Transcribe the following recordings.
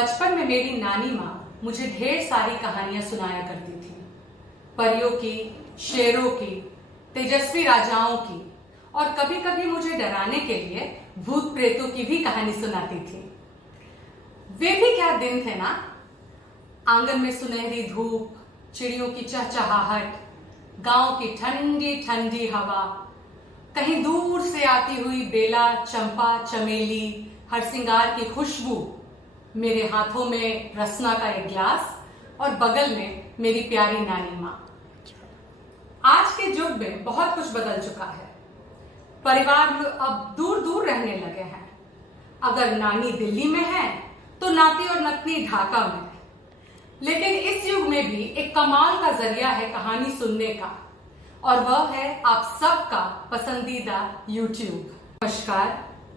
बचपन में मेरी नानी माँ मुझे ढेर सारी कहानियां सुनाया करती थी। परियों की, शेरों की, तेजस्वी राजाओं की और कभी कभी मुझे डराने के लिए भूत प्रेतों की भी कहानी सुनाती थी। वे भी क्या दिन थे ना। आंगन में सुनहरी धूप, चिड़ियों की चहचहाहट, गांव की ठंडी ठंडी हवा, कहीं दूर से आती हुई बेला, चंपा, चमेली, हरसिंगार की खुशबू, मेरे हाथों में रसना का एक गिलास और बगल में मेरी प्यारी नानी माँ। आज के युग में बहुत कुछ बदल चुका है। परिवार अब दूर दूर रहने लगे हैं। अगर नानी दिल्ली में है तो नाती और नतनी ढाका में। लेकिन इस युग में भी एक कमाल का जरिया है कहानी सुनने का, और वह है आप सबका पसंदीदा YouTube। नमस्कार,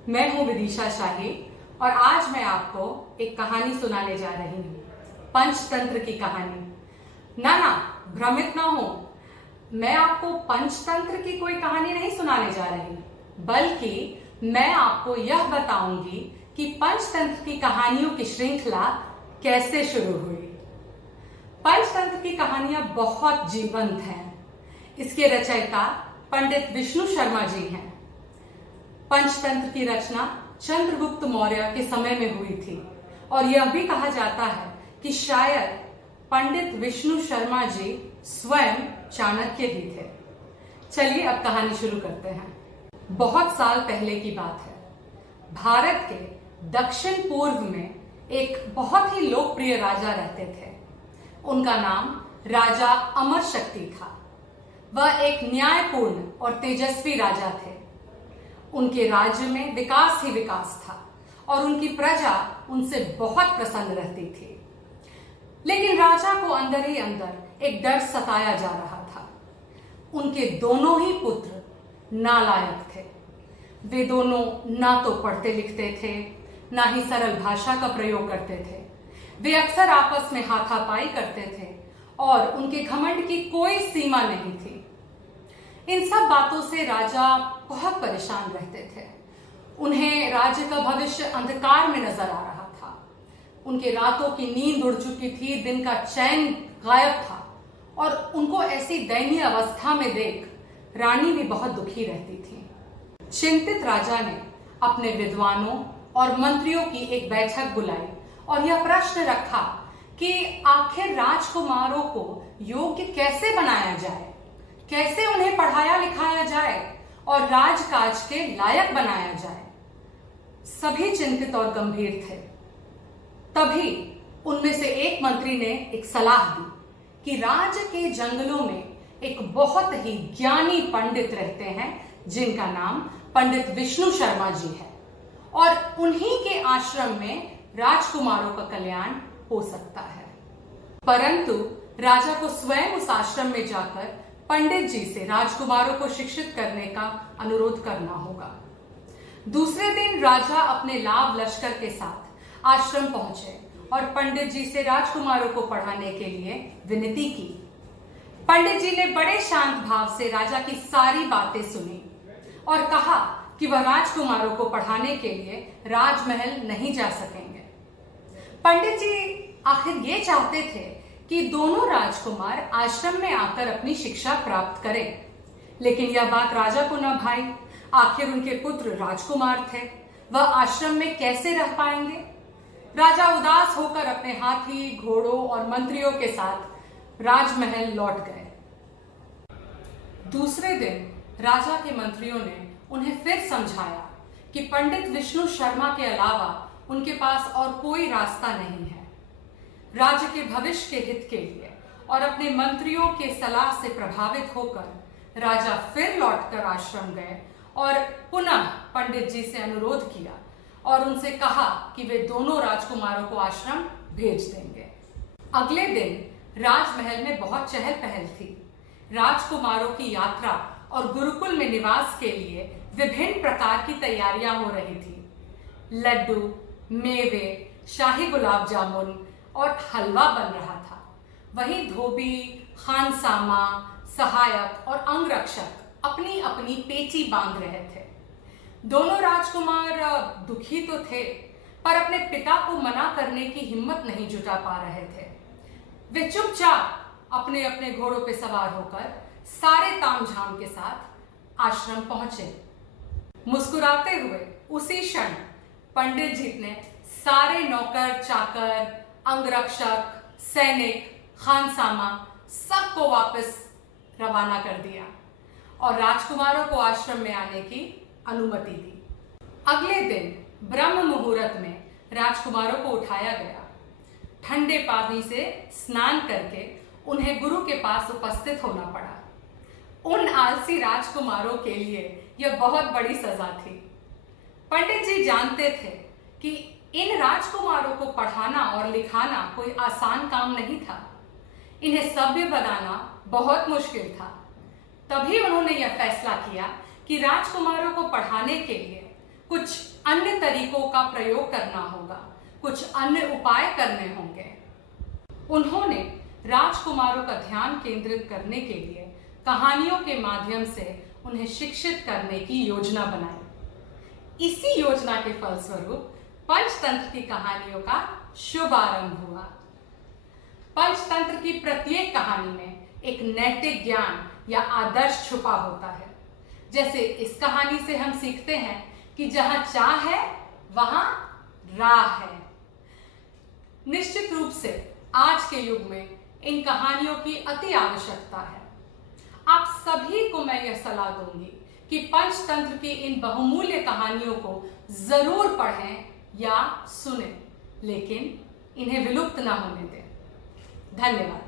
मैं हूं विदिशा शाही और आज मैं आपको एक कहानी सुनाने जा रही हूँ, पंचतंत्र की कहानी। ना, भ्रमित ना हो, मैं आपको पंचतंत्र की कोई कहानी नहीं सुनाने जा रही, बल्कि मैं आपको यह बताऊंगी कि पंचतंत्र की कहानियों की श्रृंखला कैसे शुरू हुई। पंचतंत्र की कहानियां बहुत जीवंत हैं। इसके रचयिता पंडित विष्णु शर्मा जी हैं। पंचतंत्र की रचना चंद्रगुप्त मौर्य के समय में हुई थी और यह भी कहा जाता है कि शायद पंडित विष्णु शर्मा जी स्वयं चाणक्य ही थे। चलिए अब कहानी शुरू करते हैं। बहुत साल पहले की बात है। भारत के दक्षिण पूर्व में एक बहुत ही लोकप्रिय राजा रहते थे। उनका नाम राजा अमर शक्ति था। वह एक न्यायपूर्ण और तेजस्वी राजा थे। उनके राज्य में विकास ही विकास था और उनकी प्रजा उनसे बहुत प्रसन्न रहती थी। लेकिन राजा को अंदर ही अंदर एक डर सताया जा रहा था। उनके दोनों ही पुत्र नालायक थे। वे दोनों ना तो पढ़ते लिखते थे, ना ही सरल भाषा का प्रयोग करते थे। वे अक्सर आपस में हाथापाई करते थे और उनके घमंड की कोई सीमा नहीं थी। इन सब बातों से राजा बहुत परेशान रहते थे। उन्हें राज्य का भविष्य अंधकार में नजर आ रहा था। उनके रातों की नींद उड़ चुकी थी, दिन का चैन गायब था और उनको ऐसी दयनीय अवस्था में देख रानी भी बहुत दुखी रहती थी। चिंतित राजा ने अपने विद्वानों और मंत्रियों की एक बैठक बुलाई और यह प्रश्न रखा कि आखिर राजकुमारों को योग्य कैसे बनाया जाए, कैसे उन्हें पढ़ाया लिखाया जाए और राजकाज के लायक बनाया जाए। सभी चिंतित और गंभीर थे। तभी उनमें से एक मंत्री ने एक सलाह दी कि राज्य के जंगलों में एक बहुत ही ज्ञानी पंडित रहते हैं जिनका नाम पंडित विष्णु शर्मा जी है और उन्हीं के आश्रम में राजकुमारों का कल्याण हो सकता है। परंतु राजा को स्वयं उस आश्रम में जाकर पंडित जी से राजकुमारों को शिक्षित करने का अनुरोध करना होगा। दूसरे दिन राजा अपने लाभ लश्कर के साथ आश्रम पहुंचे और पंडित जी से राजकुमारों को पढ़ाने के लिए विनती की। पंडित जी ने बड़े शांत भाव से राजा की सारी बातें सुनी और कहा कि वह राजकुमारों को पढ़ाने के लिए राजमहल नहीं जा सकेंगे। पंडित जी आखिर ये चाहते थे कि दोनों राजकुमार आश्रम में आकर अपनी शिक्षा प्राप्त करें, लेकिन यह बात राजा को न भाई। आखिर उनके पुत्र राजकुमार थे, वह आश्रम में कैसे रह पाएंगे। राजा उदास होकर अपने हाथी, घोड़ों और मंत्रियों के साथ राजमहल लौट गए। दूसरे दिन राजा के मंत्रियों ने उन्हें फिर समझाया कि पंडित विष्णु शर्मा के अलावा उनके पास और कोई रास्ता नहीं है। राज्य के भविष्य के हित के लिए और अपने मंत्रियों के सलाह से प्रभावित होकर राजा फिर लौटकर आश्रम गए और पुनः पंडित जी से अनुरोध किया और उनसे कहा कि वे दोनों राजकुमारों को आश्रम भेज देंगे। अगले दिन राजमहल में बहुत चहल पहल थी। राजकुमारों की यात्रा और गुरुकुल में निवास के लिए विभिन्न प्रकार की तैयारियां हो रही थी। लड्डू, मेवे, शाही गुलाब जामुन और हलवा बन रहा था। वहीं धोबी, खानसामा, सहायक और अंगरक्षक अपनी अपनी पेची बांध रहे थे। दोनों राजकुमार दुखी तो थे, पर अपने पिता को मना करने की हिम्मत नहीं जुटा पा रहे थे। वे चुपचाप अपने अपने घोड़ों पर सवार होकर सारे तामझाम के साथ आश्रम पहुंचे। मुस्कुराते हुए उसी क्षण पंडित जी ने सारे नौकर चाकर, अंगरक्षक, सैनिक, खानसामा सबको वापस रवाना कर दिया और राजकुमारों को आश्रम में आने की अनुमति दी। अगले दिन ब्रह्म मुहूर्त में राजकुमारों को उठाया गया। ठंडे पानी से स्नान करके उन्हें गुरु के पास उपस्थित होना पड़ा। उन आलसी राजकुमारों के लिए यह बहुत बड़ी सजा थी। पंडित जी जानते थे कि इन राजकुमारों को पढ़ाना और लिखाना कोई आसान काम नहीं था। इन्हें सभ्य बनाना बहुत मुश्किल था। तभी उन्होंने यह फैसला किया कि राजकुमारों को पढ़ाने के लिए कुछ अन्य तरीकों का प्रयोग करना होगा, कुछ अन्य उपाय करने होंगे। उन्होंने राजकुमारों का ध्यान केंद्रित करने के लिए कहानियों के माध्यम से उन्हें शिक्षित करने की योजना बनाई। इसी योजना के फलस्वरूप पंचतंत्र की कहानियों का शुभ आरंभ हुआ। पंचतंत्र की प्रत्येक कहानी में एक नैतिक ज्ञान या आदर्श छुपा होता है। जैसे इस कहानी से हम सीखते हैं कि जहां चाह है वहां राह है। निश्चित रूप से आज के युग में इन कहानियों की अति आवश्यकता है। आप सभी को मैं यह सलाह दूंगी कि पंचतंत्र की इन बहुमूल्य कहानियों को जरूर पढ़ें या सुनें, लेकिन इन्हें विलुप्त न होने दें। धन्यवाद।